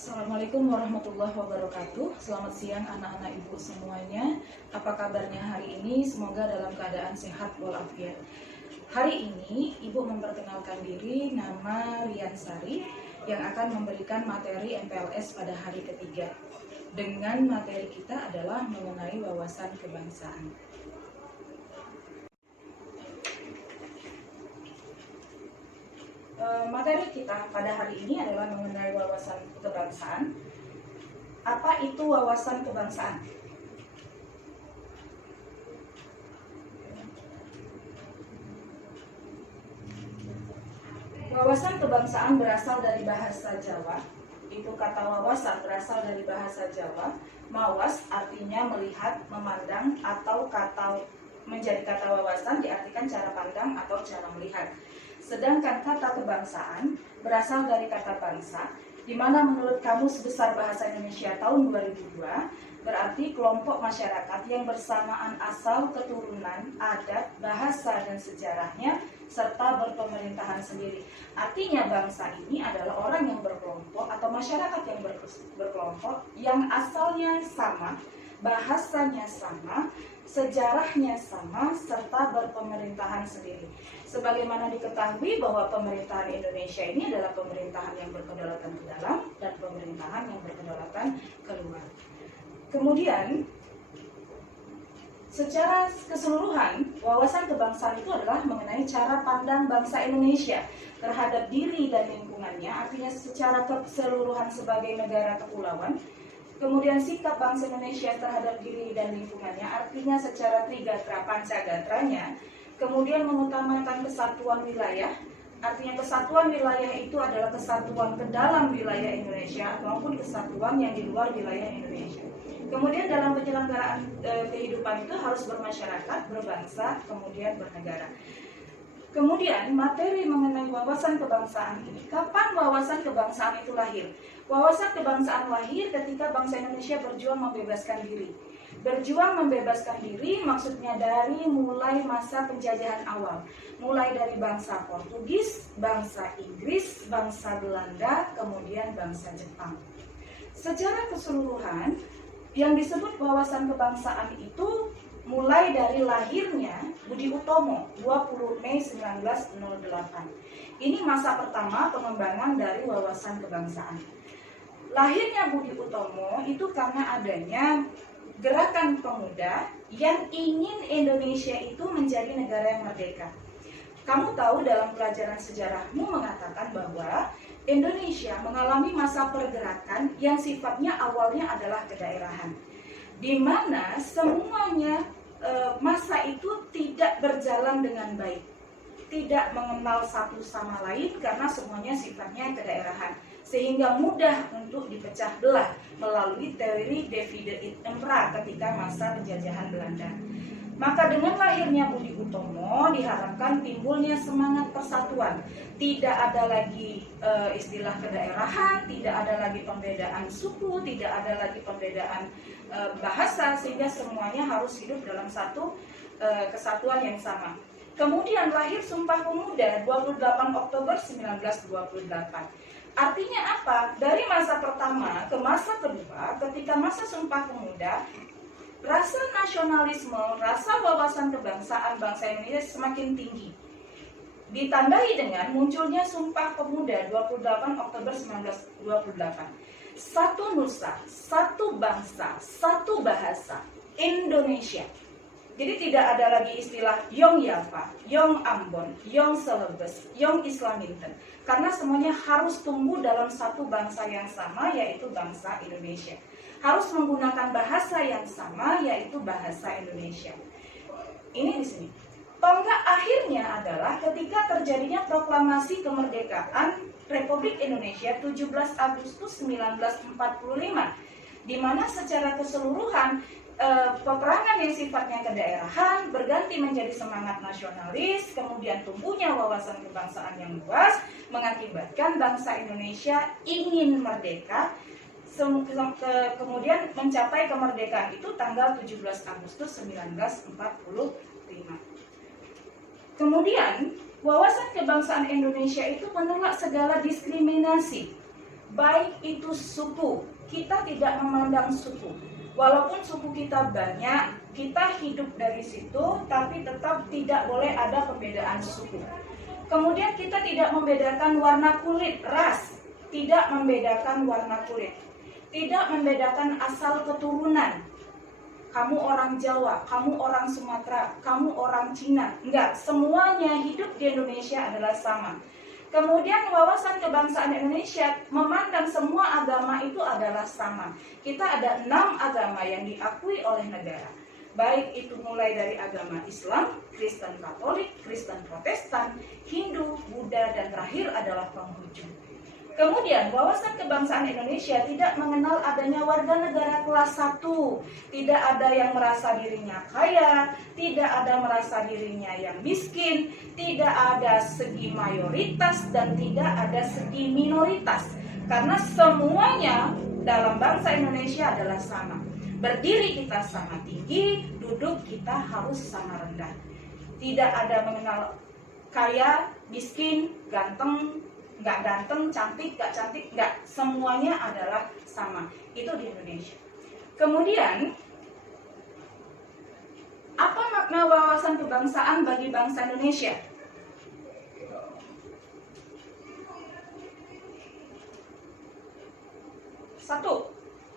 Assalamualaikum warahmatullahi wabarakatuh. Selamat siang anak-anak ibu semuanya. Apa kabarnya hari ini? Semoga dalam keadaan sehat walafiat. Hari ini ibu memperkenalkan diri, nama Rian Sari, yang akan memberikan materi MPLS pada hari ketiga. Dengan materi kita adalah mengenai wawasan kebangsaan. Materi kita pada hari ini adalah mengenai wawasan kebangsaan. Apa itu wawasan kebangsaan? Wawasan kebangsaan berasal dari bahasa Jawa. Itu kata wawasan berasal dari bahasa Jawa. Mawas artinya melihat, memandang, atau menjadi kata wawasan diartikan cara pandang atau cara melihat. Sedangkan kata kebangsaan berasal dari kata bangsa, di mana menurut Kamus Besar Bahasa Indonesia tahun 2002, berarti kelompok masyarakat yang bersamaan asal, keturunan, adat, bahasa, dan sejarahnya, serta berpemerintahan sendiri. Artinya bangsa ini adalah orang yang berkelompok atau masyarakat yang berkelompok yang asalnya sama, bahasanya sama, sejarahnya sama, serta berpemerintahan sendiri. Sebagaimana diketahui bahwa pemerintahan Indonesia ini adalah pemerintahan yang berkedaulatan ke dalam dan pemerintahan yang berkedaulatan keluar. Kemudian, secara keseluruhan, wawasan kebangsaan itu adalah mengenai cara pandang bangsa Indonesia terhadap diri dan lingkungannya, artinya secara keseluruhan sebagai negara kepulauan. Kemudian sikap bangsa Indonesia terhadap diri dan lingkungannya, artinya secara trigatra pancagatranya. Kemudian mengutamakan kesatuan wilayah, artinya kesatuan wilayah itu adalah kesatuan ke dalam wilayah Indonesia maupun kesatuan yang di luar wilayah Indonesia. Kemudian dalam penyelenggaraan kehidupan itu harus bermasyarakat, berbangsa, kemudian bernegara. Kemudian materi mengenai wawasan kebangsaan ini. Kapan wawasan kebangsaan itu lahir? Wawasan kebangsaan lahir ketika bangsa Indonesia berjuang membebaskan diri. Berjuang membebaskan diri maksudnya dari mulai masa penjajahan awal. Mulai dari bangsa Portugis, bangsa Inggris, bangsa Belanda, kemudian bangsa Jepang. Secara keseluruhan, yang disebut wawasan kebangsaan itu mulai dari lahirnya Budi Utomo 20 Mei 1908. Ini masa pertama pengembangan dari wawasan kebangsaan. Lahirnya Budi Utomo itu karena adanya gerakan pemuda yang ingin Indonesia itu menjadi negara yang merdeka. Kamu tahu dalam pelajaran sejarahmu mengatakan bahwa Indonesia mengalami masa pergerakan yang sifatnya awalnya adalah kedaerahan, di mana semuanya masa itu tidak berjalan dengan baik, tidak mengenal satu sama lain karena semuanya sifatnya kedaerahan, sehingga mudah untuk dipecah belah melalui teori divide et impera ketika masa penjajahan Belanda. Maka dengan lahirnya Budi Utomo diharapkan timbulnya semangat persatuan. Tidak ada lagi istilah kedaerahan, tidak ada lagi pembedaan suku, tidak ada lagi pembedaan bahasa, sehingga semuanya harus hidup dalam satu kesatuan yang sama. Kemudian lahir Sumpah Pemuda 28 Oktober 1928. Artinya apa? Dari masa pertama ke masa kedua, ketika masa Sumpah Pemuda, rasa nasionalisme, rasa wawasan kebangsaan bangsa Indonesia semakin tinggi. Ditandai dengan munculnya Sumpah Pemuda 28 Oktober 1928. Satu nusa, satu bangsa, satu bahasa, Indonesia. Jadi tidak ada lagi istilah Yong Yava, Yong Ambon, Yong Celebes, Yong Islaminten. Karena semuanya harus tumbuh dalam satu bangsa yang sama, yaitu bangsa Indonesia. Harus menggunakan bahasa yang sama, yaitu bahasa Indonesia. Ini di sini. Tonggak akhirnya adalah ketika terjadinya proklamasi kemerdekaan Republik Indonesia 17 Agustus 1945, di mana secara keseluruhan peperangan yang sifatnya kedaerahan berganti menjadi semangat nasionalis, kemudian tumbuhnya wawasan kebangsaan yang luas, mengakibatkan bangsa Indonesia ingin merdeka, kemudian mencapai kemerdekaan itu tanggal 17 Agustus 1945. Kemudian, wawasan kebangsaan Indonesia itu menolak segala diskriminasi. baik itu suku. Kita tidak memandang suku. Walaupun suku kita banyak, kita hidup dari situ, tapi tetap tidak boleh ada pembedaan suku. Kemudian kita tidak membedakan warna kulit, ras, tidak membedakan warna kulit, tidak membedakan asal keturunan. Kamu orang Jawa, kamu orang Sumatera, kamu orang Cina. Enggak, semuanya hidup di Indonesia adalah sama. Kemudian wawasan kebangsaan Indonesia memandang semua agama itu adalah sama. Kita ada 6 agama yang diakui oleh negara. Baik itu mulai dari agama Islam, Kristen Katolik, Kristen Protestan, Hindu, Buddha, dan terakhir adalah Konghucu. Kemudian wawasan kebangsaan Indonesia tidak mengenal adanya warga negara kelas 1. Tidak ada yang merasa dirinya kaya, tidak ada merasa dirinya yang miskin, tidak ada segi mayoritas dan tidak ada segi minoritas. Karena semuanya dalam bangsa Indonesia adalah sama. Berdiri kita sama tinggi, duduk kita harus sama rendah. Tidak ada mengenal kaya, miskin, ganteng, nggak ganteng, cantik, nggak cantik, nggak. Semuanya adalah sama. Itu di Indonesia. Kemudian, apa makna wawasan kebangsaan bagi bangsa Indonesia? Satu,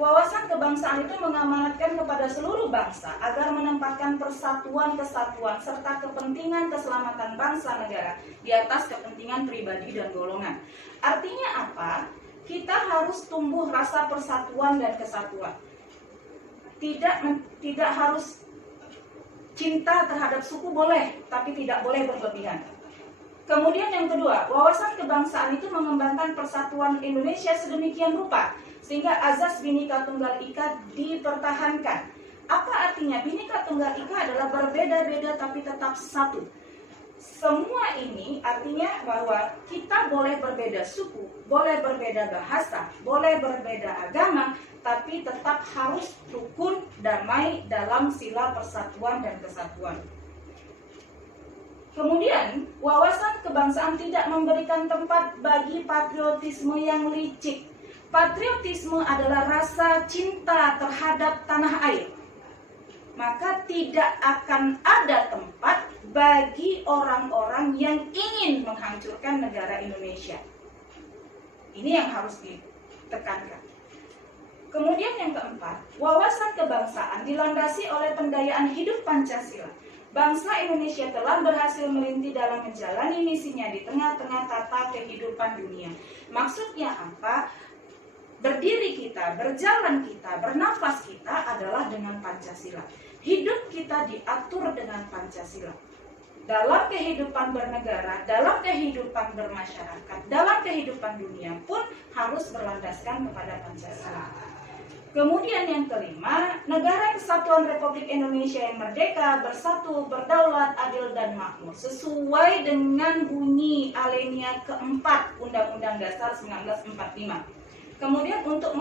wawasan kebangsaan itu mengamanatkan kepada seluruh bangsa agar menempatkan persatuan, kesatuan, serta kepentingan keselamatan bangsa negara di atas kepentingan pribadi dan golongan. Artinya apa? Kita harus tumbuh rasa persatuan dan kesatuan. Tidak harus cinta terhadap suku boleh, tapi tidak boleh berlebihan. Kemudian yang kedua, wawasan kebangsaan itu mengembangkan persatuan Indonesia sedemikian rupa sehingga azas Bhinneka Tunggal Ika dipertahankan. Apa artinya? Bhinneka Tunggal Ika adalah berbeda-beda tapi tetap satu. Semua ini artinya bahwa kita boleh berbeda suku, boleh berbeda bahasa, boleh berbeda agama, tapi tetap harus rukun, damai dalam sila persatuan dan kesatuan. Kemudian, wawasan kebangsaan tidak memberikan tempat bagi patriotisme yang licik. Patriotisme adalah rasa cinta terhadap tanah air. Maka tidak akan ada tempat bagi orang-orang yang ingin menghancurkan negara Indonesia. Ini yang harus ditekankan. Kemudian yang keempat, wawasan kebangsaan dilandasi oleh pendayaan hidup Pancasila. Bangsa Indonesia telah berhasil melinti dalam menjalani misinya di tengah-tengah tata kehidupan dunia. Maksudnya apa? Berdiri kita, berjalan kita, bernafas kita adalah dengan Pancasila. Hidup kita diatur dengan Pancasila. Dalam kehidupan bernegara, dalam kehidupan bermasyarakat, dalam kehidupan dunia pun harus berlandaskan kepada Pancasila. Kemudian yang kelima, Negara Kesatuan Republik Indonesia yang merdeka, bersatu, berdaulat, adil, dan makmur. Sesuai dengan bunyi alinea keempat Undang-Undang Dasar 1945. Kemudian untuk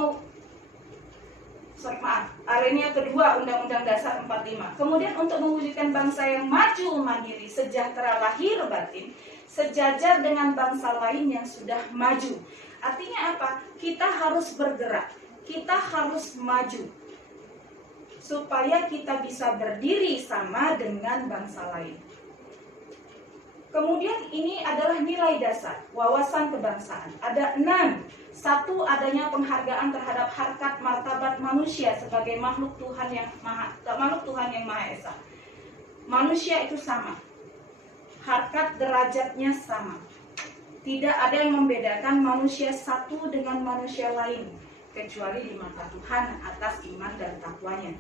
alinea kedua Undang-Undang Dasar 45. Kemudian untuk mewujudkan bangsa yang maju, mandiri, sejahtera lahir batin, sejajar dengan bangsa lain yang sudah maju. Artinya apa? Kita harus bergerak. Kita harus maju supaya kita bisa berdiri sama dengan bangsa lain. Kemudian ini adalah nilai dasar wawasan kebangsaan. Ada 6. 1. Adanya penghargaan terhadap harkat martabat manusia sebagai makhluk Tuhan yang Maha Esa. Manusia itu sama. Harkat derajatnya sama. Tidak ada yang membedakan manusia satu dengan manusia lain, kecuali di mata Tuhan atas iman dan takwanya.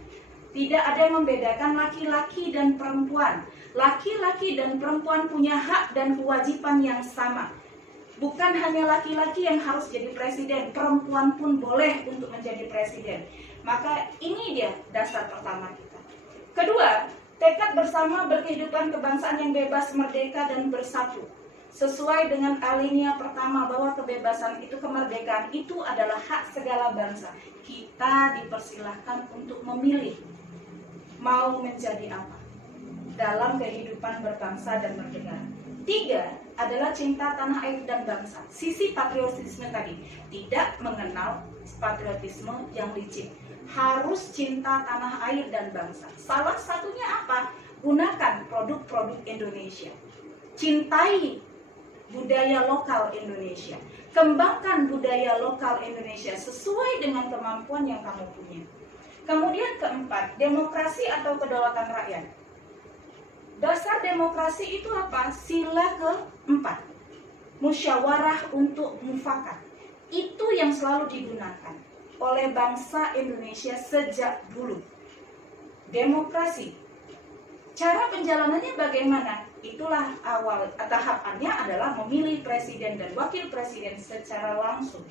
Tidak ada yang membedakan laki-laki dan perempuan. Laki-laki dan perempuan punya hak dan kewajiban yang sama. Bukan hanya laki-laki yang harus jadi presiden, perempuan pun boleh untuk menjadi presiden. Maka ini dia dasar pertama kita. Kedua, tekad bersama berkehidupan kebangsaan yang bebas, merdeka, dan bersatu. Sesuai dengan alinea pertama bahwa kebebasan itu, kemerdekaan itu adalah hak segala bangsa. Kita dipersilahkan untuk memilih mau menjadi apa dalam kehidupan berbangsa dan bernegara. Tiga adalah cinta tanah air dan bangsa. Sisi patriotisme tadi, tidak mengenal patriotisme yang licin. Harus cinta tanah air dan bangsa. Salah satunya apa? Gunakan produk-produk Indonesia. Cintai budaya lokal Indonesia. Kembangkan budaya lokal Indonesia sesuai dengan kemampuan yang kamu punya. Kemudian keempat, demokrasi atau kedaulatan rakyat. Dasar demokrasi itu apa? Sila keempat, musyawarah untuk mufakat. Itu yang selalu digunakan oleh bangsa Indonesia sejak dulu. Demokrasi. Cara penjalanannya bagaimana? Itulah awal tahapannya adalah memilih presiden dan wakil presiden secara langsung.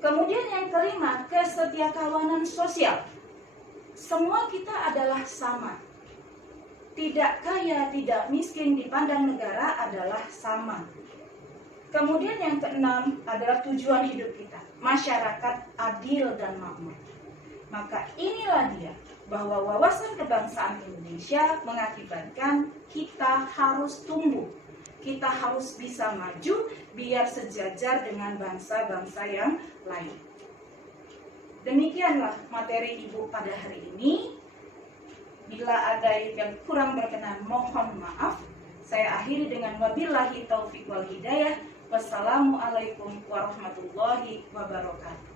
Kemudian yang kelima, kesetiakawanan sosial. Semua kita adalah sama. Tidak kaya, tidak miskin dipandang negara adalah sama. Kemudian yang keenam adalah tujuan hidup kita, masyarakat adil dan makmur. Maka inilah dia bahwa wawasan kebangsaan Indonesia mengakibatkan kita harus tumbuh. Kita harus bisa maju biar sejajar dengan bangsa-bangsa yang lain. Demikianlah materi Ibu pada hari ini. Bila ada yang kurang berkenan, mohon maaf. Saya akhiri dengan wabillahi taufiq wal hidayah. Wassalamualaikum warahmatullahi wabarakatuh.